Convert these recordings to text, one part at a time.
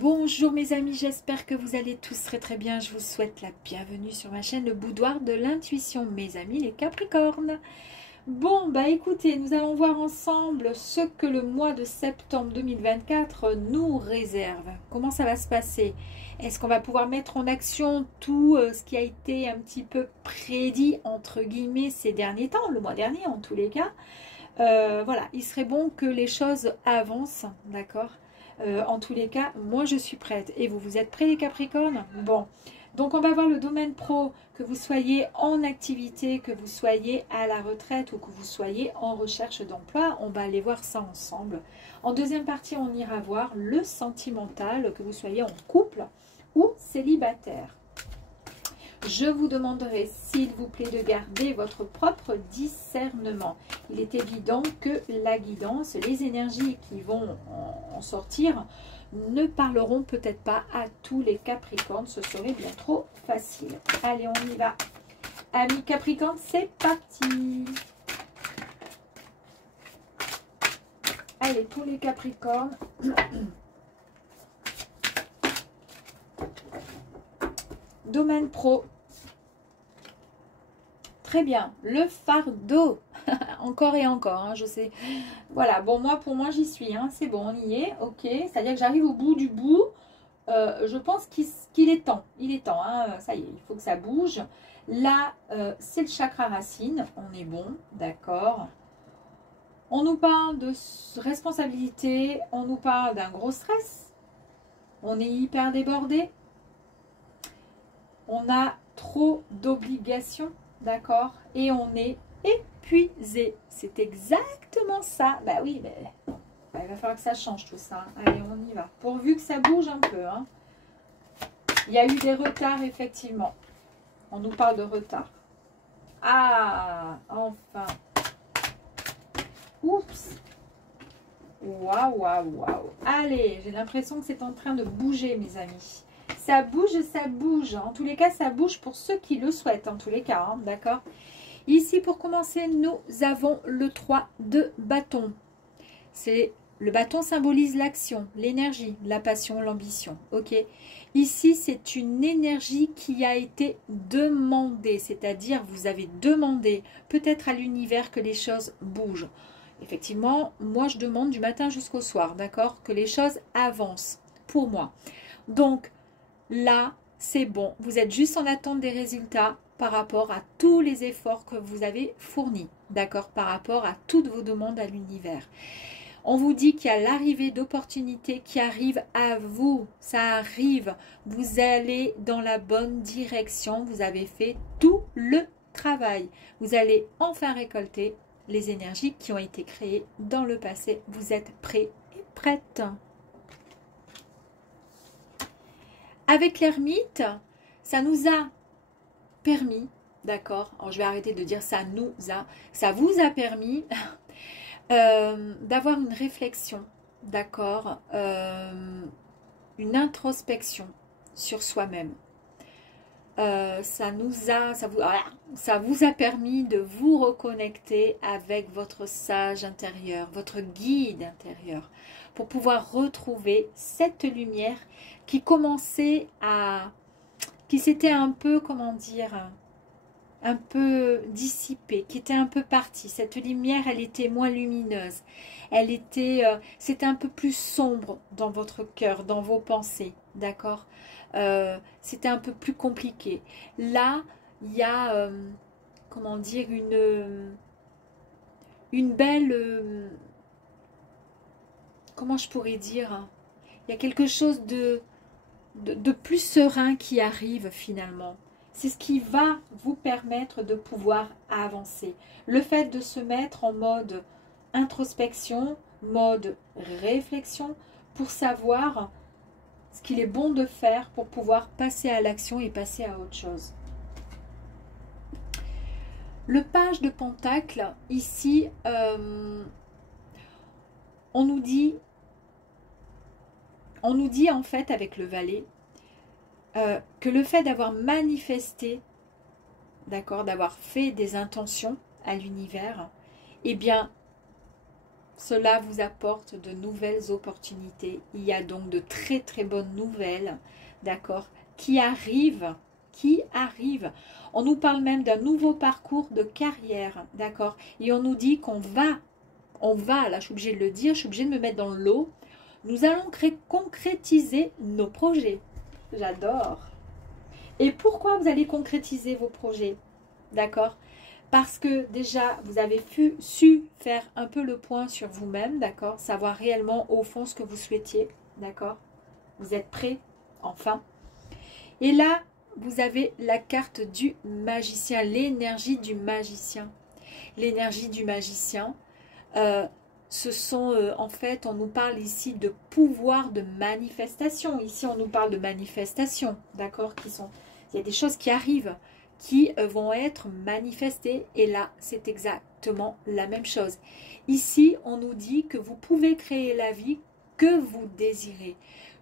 Bonjour mes amis, j'espère que vous allez tous très bien. Je vous souhaite la bienvenue sur ma chaîne Le Boudoir de l'Intuition, mes amis les Capricornes. Bon, bah écoutez, nous allons voir ensemble ce que le mois de septembre 2024 nous réserve. Comment ça va se passer? Est-ce qu'on va pouvoir mettre en action tout ce qui a été un petit peu prédit, entre guillemets, ces derniers temps, le mois dernier en tous les cas? Voilà, il serait bon que les choses avancent, d'accord? En tous les cas, moi je suis prête. Et vous, vous êtes prêts les Capricornes? Bon, donc on va voir le domaine pro, que vous soyez en activité, que vous soyez à la retraite ou que vous soyez en recherche d'emploi. On va aller voir ça ensemble. En deuxième partie, on ira voir le sentimental, que vous soyez en couple ou célibataire. Je vous demanderai, s'il vous plaît, de garder votre propre discernement. Il est évident que la guidance, les énergies qui vont en sortir, ne parleront peut-être pas à tous les Capricornes. Ce serait bien trop facile. Allez, on y va. Amis Capricornes, c'est parti. Allez, tous les Capricornes. Domaine pro. Très bien. Le fardeau. Encore et encore, hein, je sais. Voilà, bon, pour moi, j'y suis. Hein, c'est bon, on y est. Ok. C'est-à-dire que j'arrive au bout du bout. Je pense qu'il est temps. Il est temps. Hein, ça y est, il faut que ça bouge. Là, c'est le chakra racine. On est bon. D'accord. On nous parle de responsabilité. On nous parle d'un gros stress. On est hyper débordé. On a trop d'obligations, d'accord? Et on est épuisé. C'est exactement ça. Bah oui, mais il va falloir que ça change tout ça. Allez, on y va. Pourvu que ça bouge un peu. Hein. Il y a eu des retards, effectivement. On nous parle de retard. Ah, enfin. Oups. Waouh, waouh, waouh. Allez, j'ai l'impression que c'est en train de bouger, mes amis. Ça bouge, ça bouge. En tous les cas, ça bouge pour ceux qui le souhaitent. En tous les cas, hein, d'accord. Ici, pour commencer, nous avons le 3 de bâton. Le bâton symbolise l'action, l'énergie, la passion, l'ambition. Ok. Ici, c'est une énergie qui a été demandée. C'est-à-dire, vous avez demandé peut-être à l'univers que les choses bougent. Effectivement, moi, je demande du matin jusqu'au soir, d'accord, que les choses avancent pour moi. Donc, là, c'est bon. Vous êtes juste en attente des résultats par rapport à tous les efforts que vous avez fournis, d'accord, par rapport à toutes vos demandes à l'univers. On vous dit qu'il y a l'arrivée d'opportunités qui arrivent à vous. Ça arrive. Vous allez dans la bonne direction. Vous avez fait tout le travail. Vous allez enfin récolter les énergies qui ont été créées dans le passé. Vous êtes prêts et prêtes. Avec l'ermite, ça nous a permis, d'accord, alors je vais arrêter de dire ça vous a permis d'avoir une réflexion, d'accord, une introspection sur soi-même. Ça vous a permis de vous reconnecter avec votre sage intérieur, votre guide intérieur, pour pouvoir retrouver cette lumière qui commençait qui s'était un peu, comment dire, un peu dissipée, qui était un peu partie. Cette lumière, elle était moins lumineuse. C'était un peu plus sombre dans votre cœur, dans vos pensées, d'accord? C'était un peu plus compliqué. Là, il y a, comment dire, une belle, comment je pourrais dire, il y a quelque chose de plus serein qui arrive finalement. C'est ce qui va vous permettre de pouvoir avancer. Le fait de se mettre en mode introspection, mode réflexion, pour savoir ce qu'il est bon de faire pour pouvoir passer à l'action et passer à autre chose. Le page de Pentacle, ici, on nous dit en fait avec le valet que le fait d'avoir manifesté, d'accord, d'avoir fait des intentions à l'univers, eh bien, cela vous apporte de nouvelles opportunités. Il y a donc de très très bonnes nouvelles, d'accord, qui arrivent. On nous parle même d'un nouveau parcours de carrière, d'accord. Et on nous dit qu'on va, là je suis obligée de le dire, je suis obligée de me mettre dans l'eau. Nous allons concrétiser nos projets. J'adore. Et pourquoi vous allez concrétiser vos projets? D'accord? Parce que déjà, vous avez su faire un peu le point sur vous-même, d'accord? Savoir réellement au fond ce que vous souhaitiez, d'accord? Vous êtes prêts, enfin. Et là, vous avez la carte du magicien, l'énergie du magicien. L'énergie du magicien, ce sont, en fait, on nous parle ici de pouvoir de manifestation. Ici, on nous parle de manifestation, d'accord? Il y a des choses qui arrivent, qui vont être manifestées. Et là, c'est exactement la même chose. Ici, on nous dit que vous pouvez créer la vie que vous désirez,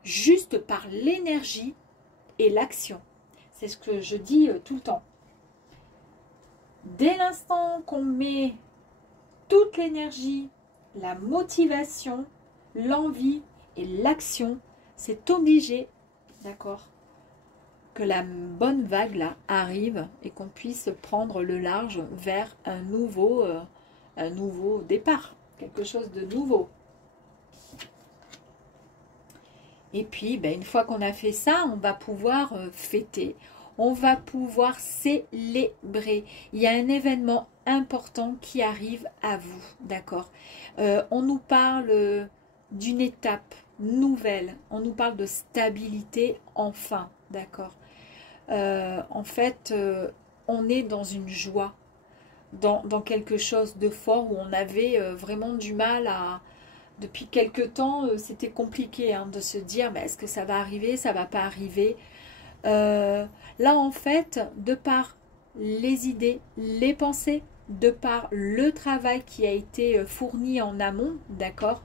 juste par l'énergie et l'action. C'est ce que je dis tout le temps. Dès l'instant qu'on met toute l'énergie, la motivation, l'envie et l'action, c'est obligé, d'accord, que la bonne vague là arrive et qu'on puisse prendre le large vers un nouveau départ, quelque chose de nouveau. Et puis, ben, une fois qu'on a fait ça, on va pouvoir fêter, on va pouvoir célébrer. Il y a un événement important qui arrive à vous, d'accord? On nous parle d'une étape nouvelle, on nous parle de stabilité enfin, d'accord? En fait, on est dans une joie, dans quelque chose de fort où on avait vraiment du mal à... Depuis quelque temps, c'était compliqué hein, de se dire, mais est-ce que ça va arriver, ça va pas arriver. Là, en fait, de par les idées, les pensées, de par le travail qui a été fourni en amont, d'accord,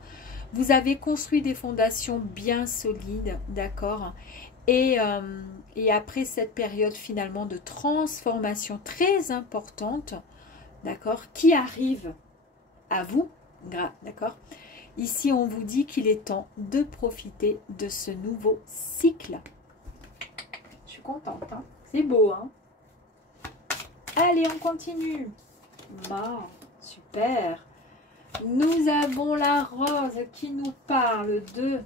vous avez construit des fondations bien solides, d'accord. Et après cette période finalement de transformation très importante, d'accord, qui arrive à vous, d'accord. Ici, on vous dit qu'il est temps de profiter de ce nouveau cycle. Je suis contente, hein? C'est beau, hein? Allez, on continue. Super. Nous avons la rose qui nous parle de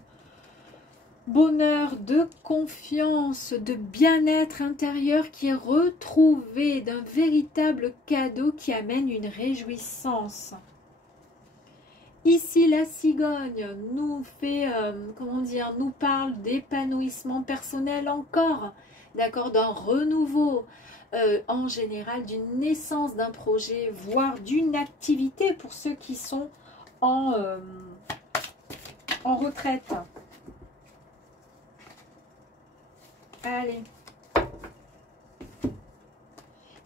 bonheur, de confiance, de bien-être intérieur qui est retrouvé, d'un véritable cadeau qui amène une réjouissance. Ici, la cigogne nous fait, comment dire, nous parle d'épanouissement personnel encore, d'accord, d'un renouveau, en général, d'une naissance d'un projet, voire d'une activité pour ceux qui sont en retraite. Allez.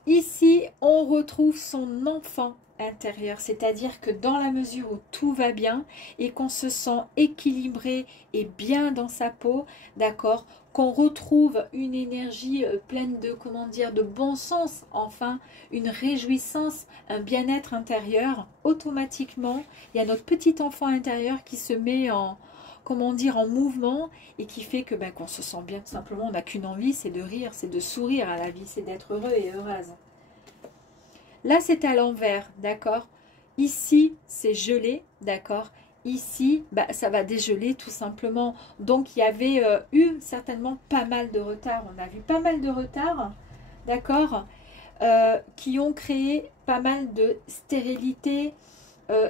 Ici, on retrouve son enfant intérieur, c'est-à-dire que dans la mesure où tout va bien et qu'on se sent équilibré et bien dans sa peau, d'accord, qu'on retrouve une énergie pleine de, comment dire, de bon sens, enfin, une réjouissance, un bien-être intérieur, automatiquement, il y a notre petit enfant intérieur qui se met en, comment dire, en mouvement et qui fait que ben, qu'on se sent bien, tout simplement, on n'a qu'une envie, c'est de rire, c'est de sourire à la vie, c'est d'être heureux et heureuse. Là, c'est à l'envers, d'accord? Ici, c'est gelé, d'accord? Ici, bah, ça va dégeler tout simplement. Donc, il y avait eu certainement pas mal de retard. On a vu pas mal de retard, d'accord? Qui ont créé pas mal de stérilité.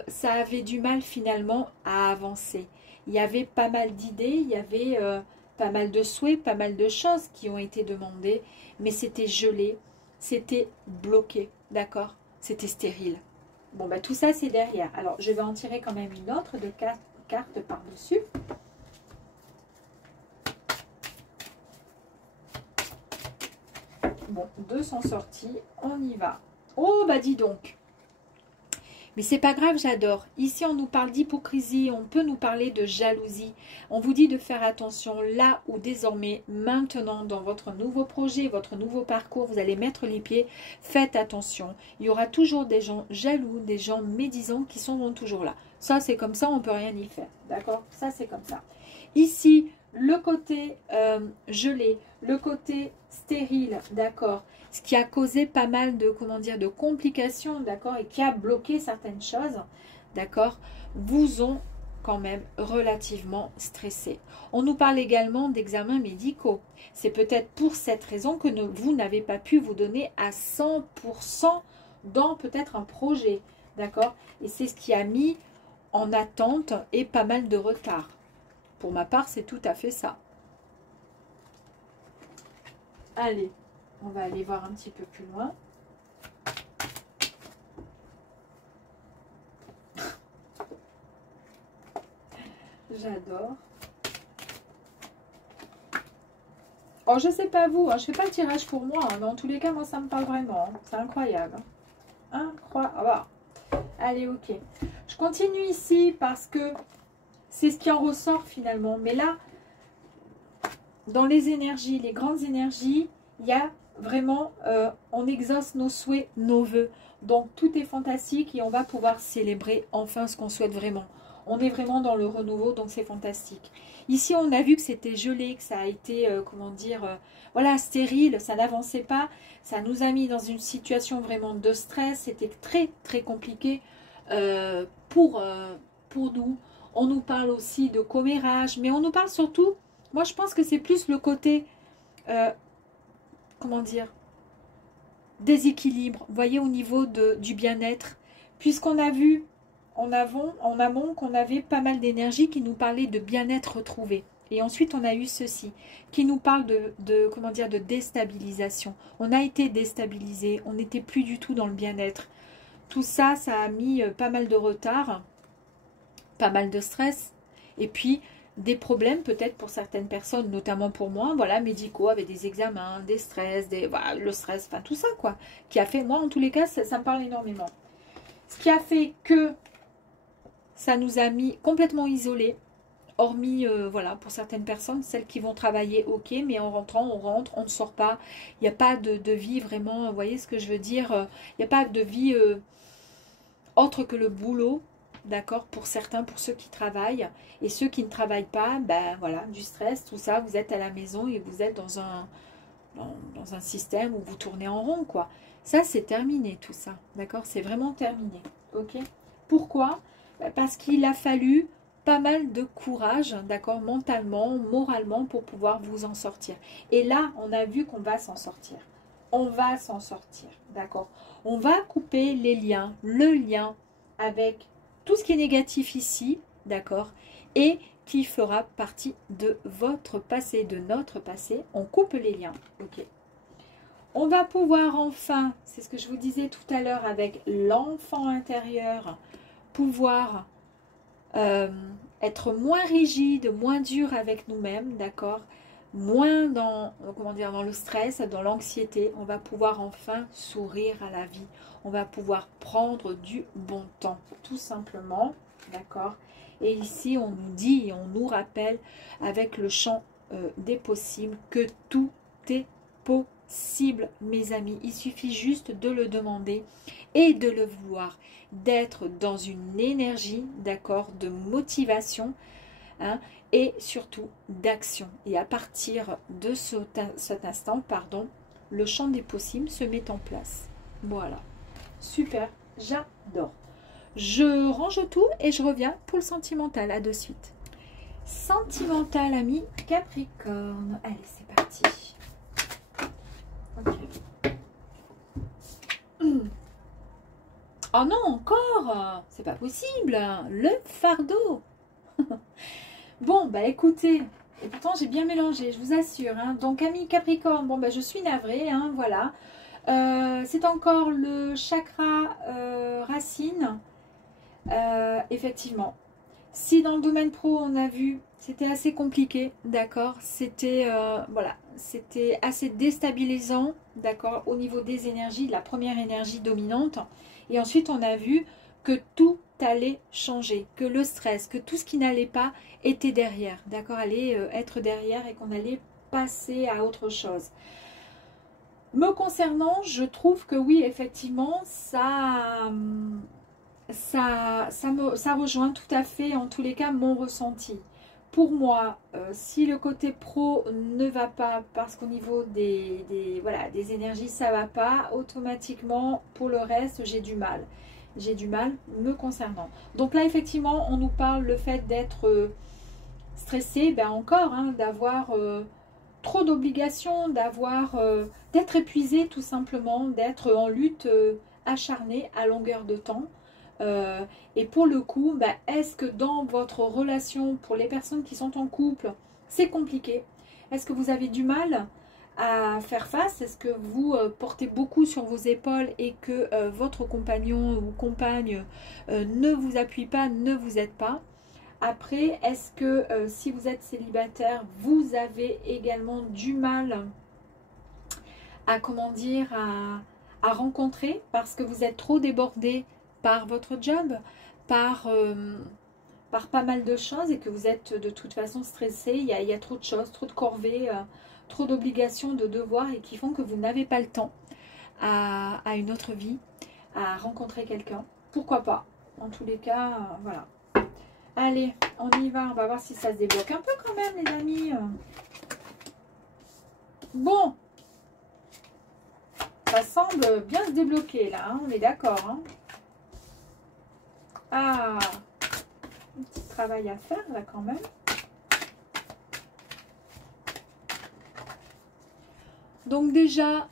Ça avait du mal finalement à avancer. Il y avait pas mal d'idées, il y avait pas mal de souhaits, pas mal de choses qui ont été demandées, mais c'était gelé, c'était bloqué, d'accord? C'était stérile. Bon, ben tout ça, c'est derrière. Alors, je vais en tirer quand même une autre de carte par-dessus. Bon, deux sont sortis, on y va. Oh, bah dis donc. Mais c'est pas grave, j'adore. Ici, on nous parle d'hypocrisie, on peut nous parler de jalousie. On vous dit de faire attention là où désormais, maintenant, dans votre nouveau projet, votre nouveau parcours, vous allez mettre les pieds. Faites attention. Il y aura toujours des gens jaloux, des gens médisants qui seront toujours là. Ça, c'est comme ça, on ne peut rien y faire. D'accord? Ça, c'est comme ça. Ici, le côté gelé, le côté stérile, d'accord, ce qui a causé pas mal de, comment dire, de complications, d'accord, et qui a bloqué certaines choses, d'accord, vous ont quand même relativement stressé. On nous parle également d'examens médicaux. C'est peut-être pour cette raison que vous n'avez pas pu vous donner à 100% dans peut-être un projet, d'accord, et c'est ce qui a mis en attente et pas mal de retard. Pour ma part, c'est tout à fait ça. Allez, on va aller voir un petit peu plus loin. J'adore. Oh, je sais pas vous, hein, je fais pas le tirage pour moi, hein, mais en tous les cas, moi, ça me parle vraiment. Hein. C'est incroyable. Incroyable. Allez, ok. Je continue ici parce que c'est ce qui en ressort finalement. Mais là, dans les énergies, les grandes énergies, il y a vraiment, on exauce nos souhaits, nos vœux. Donc tout est fantastique et on va pouvoir célébrer enfin ce qu'on souhaite vraiment. On est vraiment dans le renouveau, donc c'est fantastique. Ici, on a vu que c'était gelé, que ça a été, comment dire, voilà, stérile, ça n'avançait pas. Ça nous a mis dans une situation vraiment de stress. C'était très, très compliqué pour nous. On nous parle aussi de commérage, mais on nous parle surtout, moi je pense que c'est plus le côté, comment dire, déséquilibre, vous voyez, au niveau du bien-être, puisqu'on a vu en amont qu'on avait pas mal d'énergie qui nous parlait de bien-être retrouvé. Et ensuite, on a eu ceci, qui nous parle comment dire, de déstabilisation. On a été déstabilisé, on n'était plus du tout dans le bien-être. Tout ça, ça a mis pas mal de retard, pas mal de stress, et puis des problèmes peut-être pour certaines personnes, notamment pour moi, voilà, médicaux, avec des examens, des stress, voilà, le stress, enfin tout ça quoi, qui a fait, moi en tous les cas, ça me parle énormément. Ce qui a fait que ça nous a mis complètement isolés, hormis, voilà, pour certaines personnes, celles qui vont travailler, ok, mais en rentrant, on rentre, on ne sort pas, il n'y a pas de vie vraiment, vous voyez ce que je veux dire, il n'y a pas de vie autre que le boulot. D'accord, pour certains, pour ceux qui travaillent. Et ceux qui ne travaillent pas, ben voilà, du stress, tout ça, vous êtes à la maison et vous êtes dans un système où vous tournez en rond, quoi. Ça, c'est terminé, tout ça. D'accord, c'est vraiment terminé. Ok. Pourquoi? Parce qu'il a fallu pas mal de courage, d'accord, mentalement, moralement, pour pouvoir vous en sortir. Et là, on a vu qu'on va s'en sortir. On va s'en sortir, d'accord. On va couper les liens, le lien avec tout ce qui est négatif ici, d'accord, et qui fera partie de votre passé, de notre passé. On coupe les liens, ok. On va pouvoir enfin, c'est ce que je vous disais tout à l'heure avec l'enfant intérieur, pouvoir être moins rigide, moins dur avec nous-mêmes, d'accord, moins dans, comment dire, dans le stress, dans l'anxiété. On va pouvoir enfin sourire à la vie. On va pouvoir prendre du bon temps, tout simplement, d'accord. Et ici, on nous dit et on nous rappelle avec le chant des possibles que tout est possible, mes amis. Il suffit juste de le demander et de le vouloir, d'être dans une énergie, d'accord, de motivation, hein, et surtout d'action. Et à partir de cet instant, pardon, le champ des possibles se met en place. Voilà. Super, j'adore. Je range tout et je reviens pour le sentimental. À de suite. Sentimental, ami Capricorne. Allez, c'est parti. Ok. Oh non, encore. C'est pas possible. Le fardeau. Bon, bah écoutez, et pourtant j'ai bien mélangé, je vous assure. Hein. Donc, ami Capricorne, bon, bah je suis navrée, hein, voilà. C'est encore le chakra racine. Effectivement. Si dans le domaine pro, on a vu, c'était assez compliqué, d'accord. C'était, voilà, c'était assez déstabilisant, d'accord, au niveau des énergies, la première énergie dominante. Et ensuite, on a vu que tout allait changer, que le stress, que tout ce qui n'allait pas était derrière, d'accord, allait être derrière et qu'on allait passer à autre chose. Me concernant, je trouve que oui, effectivement, ça rejoint tout à fait, en tous les cas, mon ressenti. Pour moi, si le côté pro ne va pas, parce qu'au niveau voilà, des énergies, ça ne va pas, automatiquement, pour le reste, j'ai du mal. J'ai du mal me concernant. Donc là, effectivement, on nous parle le fait d'être stressé, ben encore, hein, d'avoir trop d'obligations, d'être épuisé tout simplement, d'être en lutte acharnée à longueur de temps. Et pour le coup, bah, est-ce que dans votre relation, pour les personnes qui sont en couple, c'est compliqué? Est-ce que vous avez du mal à faire face? Est-ce que vous portez beaucoup sur vos épaules et que votre compagnon ou compagne ne vous appuie pas, ne vous aide pas? Après, est-ce que si vous êtes célibataire, vous avez également du mal à, comment dire, à rencontrer parce que vous êtes trop débordé par votre job, par pas mal de choses et que vous êtes de toute façon stressé, il y a trop de choses, trop de corvées, trop d'obligations, de devoirs et qui font que vous n'avez pas le temps à une autre vie, à rencontrer quelqu'un. Pourquoi pas? En tous les cas, voilà. Allez, on y va, on va voir si ça se débloque un peu quand même les amis. Bon, ça semble bien se débloquer là, hein, on est d'accord. Hein. Ah, un petit travail à faire là quand même. Donc déjà,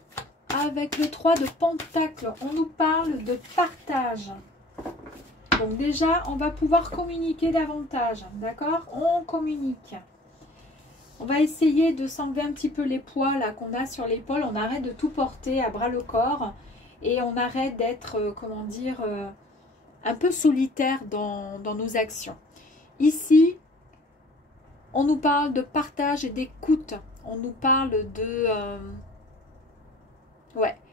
avec le 3 de Pentacle, on nous parle de partage. Donc déjà, on va pouvoir communiquer davantage, d'accord? On communique. On va essayer de s'enlever un petit peu les poids là qu'on a sur l'épaule. On arrête de tout porter à bras le corps et on arrête d'être, comment dire, un peu solitaire dans nos actions. Ici, on nous parle de partage et d'écoute. On nous parle de...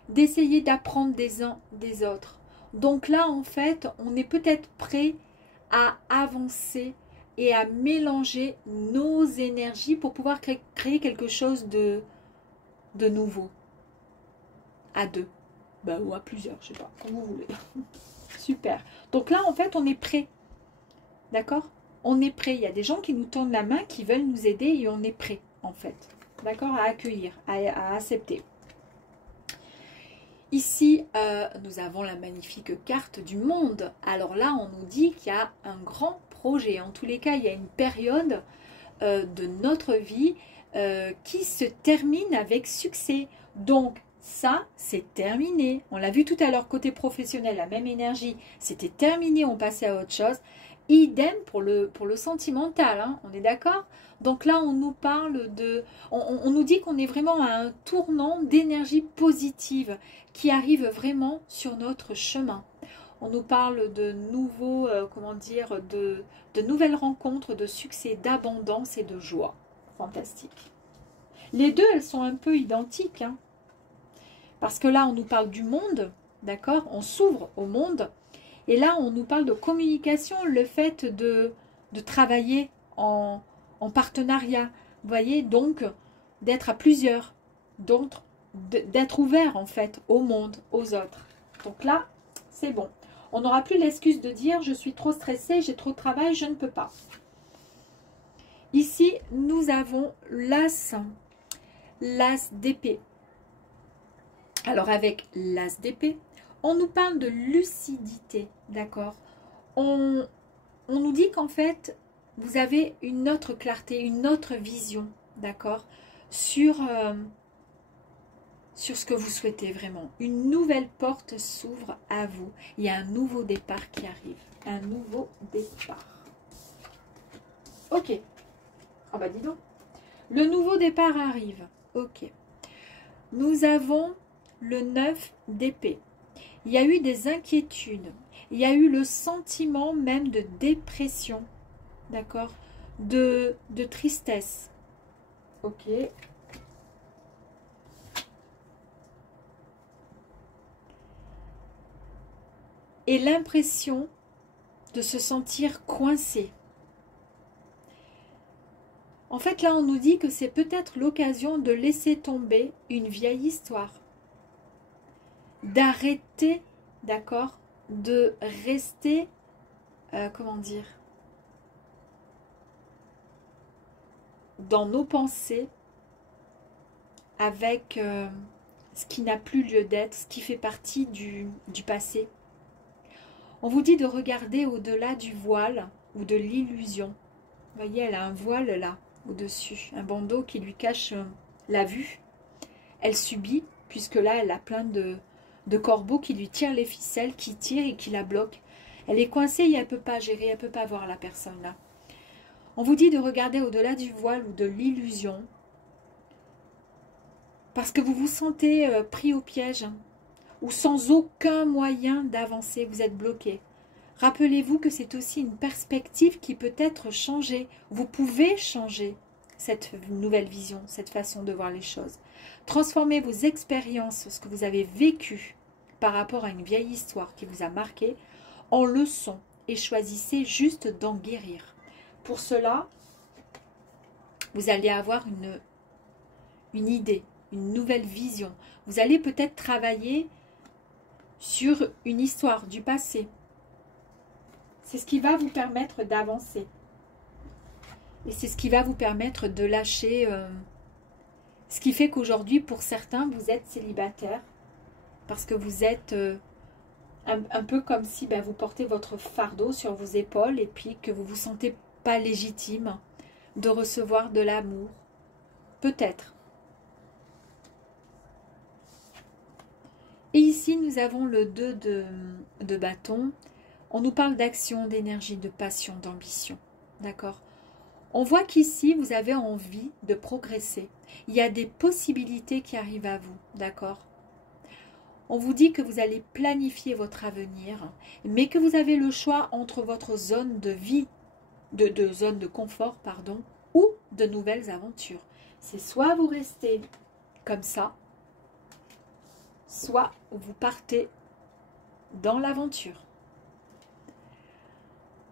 d'essayer d'apprendre des uns des autres. Donc là, en fait, on est peut-être prêt à avancer et à mélanger nos énergies pour pouvoir créer quelque chose de nouveau. À deux. Ben, ou à plusieurs, je sais pas, comme vous voulez. Super. Donc là, en fait, on est prêt. D'accord? On est prêt. Il y a des gens qui nous tendent la main, qui veulent nous aider et on est prêt, en fait. D'accord? À accueillir, à accepter. Ici, nous avons la magnifique carte du monde. Alors là, on nous dit qu'il y a un grand projet. En tous les cas, il y a une période de notre vie qui se termine avec succès. Donc, ça, c'est terminé. On l'a vu tout à l'heure, côté professionnel, la même énergie. C'était terminé, on passait à autre chose. Idem pour le sentimental, hein, on est d'accord? Donc là, on nous parle de... On nous dit qu'on est vraiment à un tournant d'énergie positive qui arrive vraiment sur notre chemin. On nous parle de nouveaux, comment dire, de nouvelles rencontres, de succès, d'abondance et de joie. Fantastique. Les deux, elles sont un peu identiques. Hein, parce que là, on nous parle du monde, d'accord? On s'ouvre au monde. Et là, on nous parle de communication, le fait de travailler en partenariat. Vous voyez, donc, d'être à plusieurs. Donc, d'être ouvert, en fait, au monde, aux autres. Donc là, c'est bon. On n'aura plus l'excuse de dire « je suis trop stressée, j'ai trop de travail, je ne peux pas ». Ici, nous avons l'as d'épée. Alors, avec l'as d'épée, on nous parle de lucidité, d'accord? On nous dit qu'en fait, vous avez une autre clarté, une autre vision, d'accord? Sur ce que vous souhaitez vraiment. Une nouvelle porte s'ouvre à vous. Il y a un nouveau départ qui arrive. Un nouveau départ. Ok. Ah bah dis donc. Le nouveau départ arrive. Ok. Nous avons le 9 d'épée. Il y a eu des inquiétudes. Il y a eu le sentiment même de dépression. D'accord? De tristesse. Ok. et l'impression de se sentir coincé. En fait, là, on nous dit que c'est peut-être l'occasion de laisser tomber une vieille histoire. D'arrêter, d'accord, de rester, comment dire, dans nos pensées avec ce qui n'a plus lieu d'être, ce qui fait partie du passé. On vous dit de regarder au-delà du voile ou de l'illusion. Vous voyez, elle a un voile là, au-dessus, un bandeau qui lui cache la vue. Elle subit, puisque là, elle a plein de corbeaux qui lui tirent les ficelles, qui tirent et qui la bloquent. Elle est coincée et elle ne peut pas gérer, elle ne peut pas voir la personne là. On vous dit de regarder au-delà du voile ou de l'illusion, parce que vous vous sentez pris au piège, ou sans aucun moyen d'avancer, vous êtes bloqué. Rappelez-vous que c'est aussi une perspective qui peut être changée. Vous pouvez changer cette nouvelle vision, cette façon de voir les choses. Transformez vos expériences, ce que vous avez vécu par rapport à une vieille histoire qui vous a marqué, en leçon et choisissez juste d'en guérir. Pour cela, vous allez avoir une idée, une nouvelle vision. Vous allez peut-être travailler sur une histoire du passé. C'est ce qui va vous permettre d'avancer. Et c'est ce qui va vous permettre de lâcher ce qui fait qu'aujourd'hui, pour certains, vous êtes célibataire parce que vous êtes un peu comme si vous portez votre fardeau sur vos épaules et puis que vous ne vous sentez pas légitime de recevoir de l'amour. Peut-être. Et ici, nous avons le 2 de bâton. On nous parle d'action, d'énergie, de passion, d'ambition. D'accord ? On voit qu'ici, vous avez envie de progresser. Il y a des possibilités qui arrivent à vous. D'accord ? On vous dit que vous allez planifier votre avenir, mais que vous avez le choix entre votre zone de vie, de zone de confort, pardon, ou de nouvelles aventures. C'est soit vous restez comme ça, soit vous partez dans l'aventure.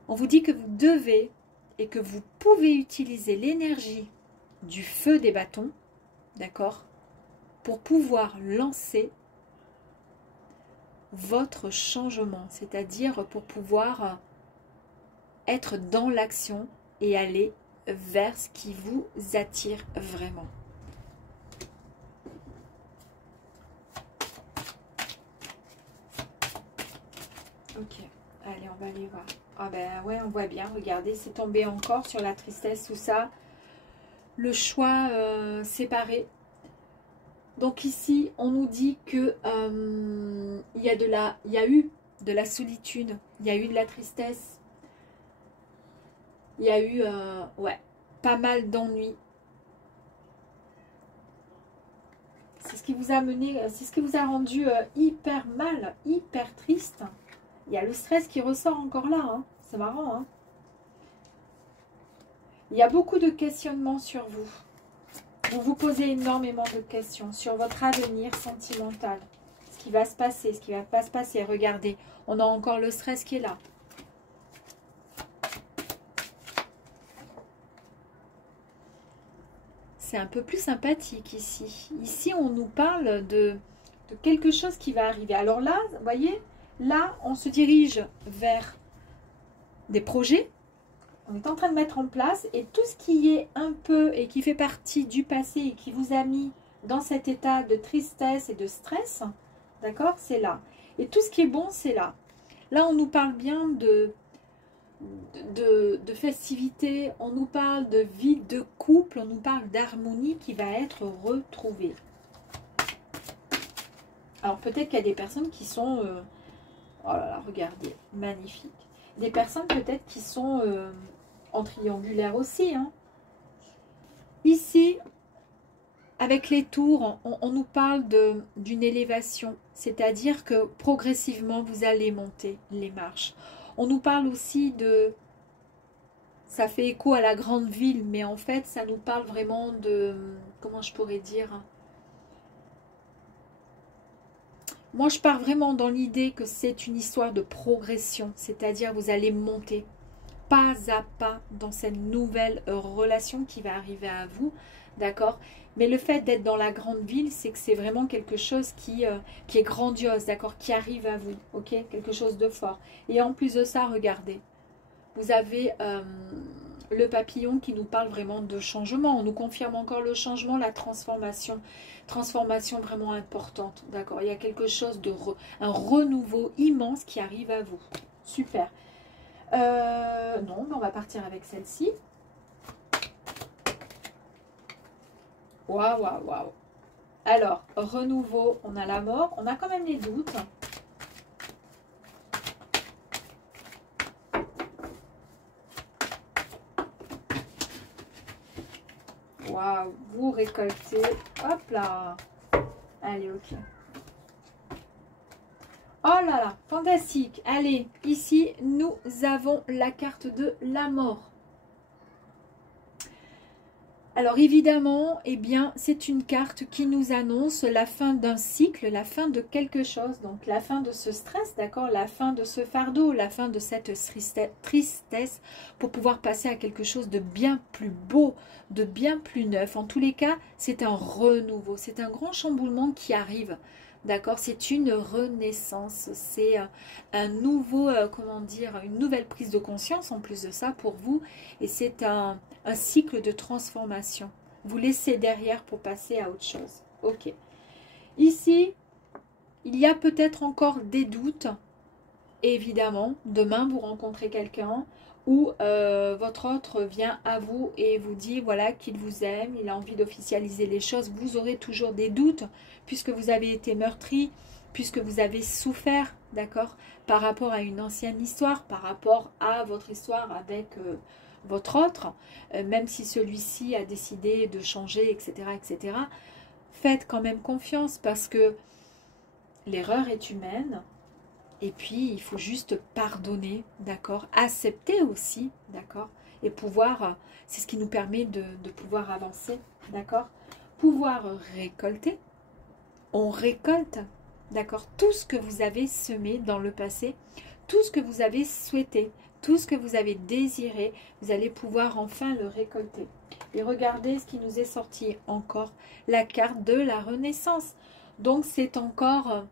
On vous dit que vous devez et que vous pouvez utiliser l'énergie du feu des bâtons, d'accord, pour pouvoir lancer votre changement, c'est-à-dire pour pouvoir être dans l'action et aller vers ce qui vous attire vraiment. Ok, allez, on va aller voir. Ah ben ouais, on voit bien, regardez, c'est tombé encore sur la tristesse, tout ça. Le choix séparé. Donc ici, on nous dit que il y a eu de la solitude, il y a eu de la tristesse, il y a eu ouais, pas mal d'ennuis. C'est ce qui vous a mené, c'est ce qui vous a rendu hyper mal, hyper triste. Il y a le stress qui ressort encore là, hein. C'est marrant. Hein. Il y a beaucoup de questionnements sur vous. Vous vous posez énormément de questions sur votre avenir sentimental. Ce qui va se passer, ce qui ne va pas se passer. Regardez, on a encore le stress qui est là. C'est un peu plus sympathique ici. Ici, on nous parle de quelque chose qui va arriver. Alors là, vous voyez, là, on se dirige vers des projets. On est en train de mettre en place et tout ce qui est un peu et qui fait partie du passé et qui vous a mis dans cet état de tristesse et de stress, d'accord, c'est là. Et tout ce qui est bon, c'est là. Là, on nous parle bien de festivité, on nous parle de vie de couple, on nous parle d'harmonie qui va être retrouvée. Alors peut-être qu'il y a des personnes qui sont... oh là là, regardez, magnifique. Des personnes peut-être qui sont en triangulaire aussi. Hein. Ici, avec les tours, on nous parle d'une élévation. C'est-à-dire que progressivement, vous allez monter les marches. On nous parle aussi de... Ça fait écho à la grande ville, mais en fait, ça nous parle vraiment de... Comment je pourrais dire ? Moi, je pars vraiment dans l'idée que c'est une histoire de progression, c'est-à-dire vous allez monter pas à pas dans cette nouvelle relation qui va arriver à vous, d'accord? Mais le fait d'être dans la grande ville, c'est que c'est vraiment quelque chose qui est grandiose, d'accord? Qui arrive à vous, ok? Quelque chose de fort. Et en plus de ça, regardez, vous avez le papillon qui nous parle vraiment de changement. On nous confirme encore le changement, la transformation. Transformation vraiment importante, d'accord? Il y a quelque chose un renouveau immense qui arrive à vous. Super. Non, mais on va partir avec celle-ci. Waouh, waouh, waouh. Alors, renouveau, on a la mort. On a quand même les doutes. Waouh, vous récoltez. Hop là. Allez, ok. Oh là là, fantastique. Allez, ici, nous avons la carte de la mort. Alors évidemment, eh bien, c'est une carte qui nous annonce la fin d'un cycle, la fin de quelque chose. Donc la fin de ce stress, d'accord, la fin de ce fardeau, la fin de cette tristesse pour pouvoir passer à quelque chose de bien plus beau, de bien plus neuf. En tous les cas, c'est un renouveau, c'est un grand chamboulement qui arrive. D'accord, c'est une renaissance, c'est un nouveau, comment dire, une nouvelle prise de conscience en plus de ça pour vous. Et c'est un cycle de transformation. Vous laissez derrière pour passer à autre chose. Ok. Ici, il y a peut-être encore des doutes. Évidemment, demain vous rencontrez quelqu'un ou votre autre vient à vous et vous dit voilà qu'il vous aime, il a envie d'officialiser les choses. Vous aurez toujours des doutes puisque vous avez été meurtri, puisque vous avez souffert, d'accord, par rapport à une ancienne histoire, par rapport à votre histoire avec votre autre, même si celui-ci a décidé de changer, etc., etc. Faites quand même confiance parce que l'erreur est humaine. Et puis, il faut juste pardonner, d'accord? Accepter aussi, d'accord? Et pouvoir, c'est ce qui nous permet de pouvoir avancer, d'accord? Pouvoir récolter. On récolte, d'accord? Tout ce que vous avez semé dans le passé, tout ce que vous avez souhaité, tout ce que vous avez désiré, vous allez pouvoir enfin le récolter. Et regardez ce qui nous est sorti encore, la carte de la Renaissance. Donc, c'est encore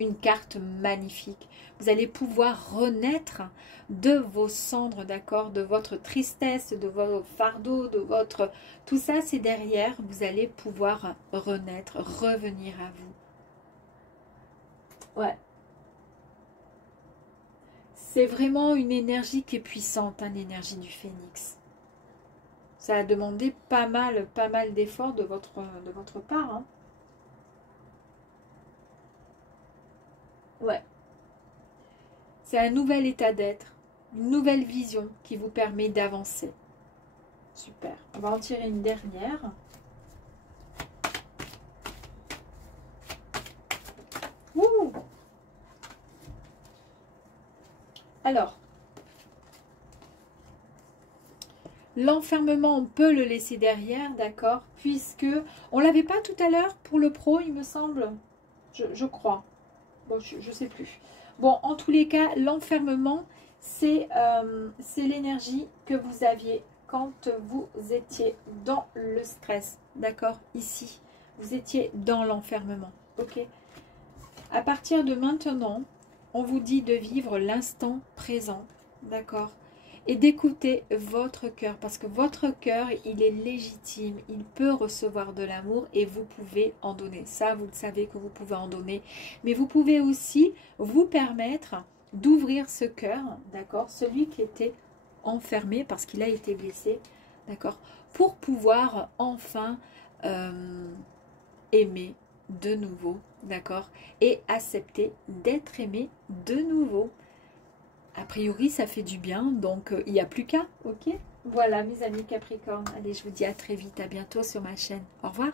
une carte magnifique. Vous allez pouvoir renaître de vos cendres, d'accord, de votre tristesse, de vos fardeaux, de votre... Tout ça, c'est derrière. Vous allez pouvoir renaître, revenir à vous. Ouais. C'est vraiment une énergie qui est puissante, hein, l'énergie du phénix. Ça a demandé pas mal d'efforts de votre part, hein. Ouais. C'est un nouvel état d'être, une nouvelle vision qui vous permet d'avancer. Super. On va en tirer une dernière. Ouh! Alors, l'enfermement, on peut le laisser derrière, d'accord? Puisque on ne l'avait pas tout à l'heure pour le pro, il me semble. Je crois. Bon, je ne sais plus. Bon, en tous les cas, l'enfermement, c'est l'énergie que vous aviez quand vous étiez dans le stress. D'accord? Ici, vous étiez dans l'enfermement. Ok? À partir de maintenant, on vous dit de vivre l'instant présent. D'accord? Et d'écouter votre cœur, parce que votre cœur, il est légitime, il peut recevoir de l'amour et vous pouvez en donner. Ça, vous le savez que vous pouvez en donner. Mais vous pouvez aussi vous permettre d'ouvrir ce cœur, d'accord, celui qui était enfermé parce qu'il a été blessé, d'accord, pour pouvoir enfin aimer de nouveau, d'accord, et accepter d'être aimé de nouveau. A priori, ça fait du bien, donc il n'y a plus qu'à, ok? Voilà, mes amis Capricorne. Allez, je vous dis à très vite, à bientôt sur ma chaîne. Au revoir.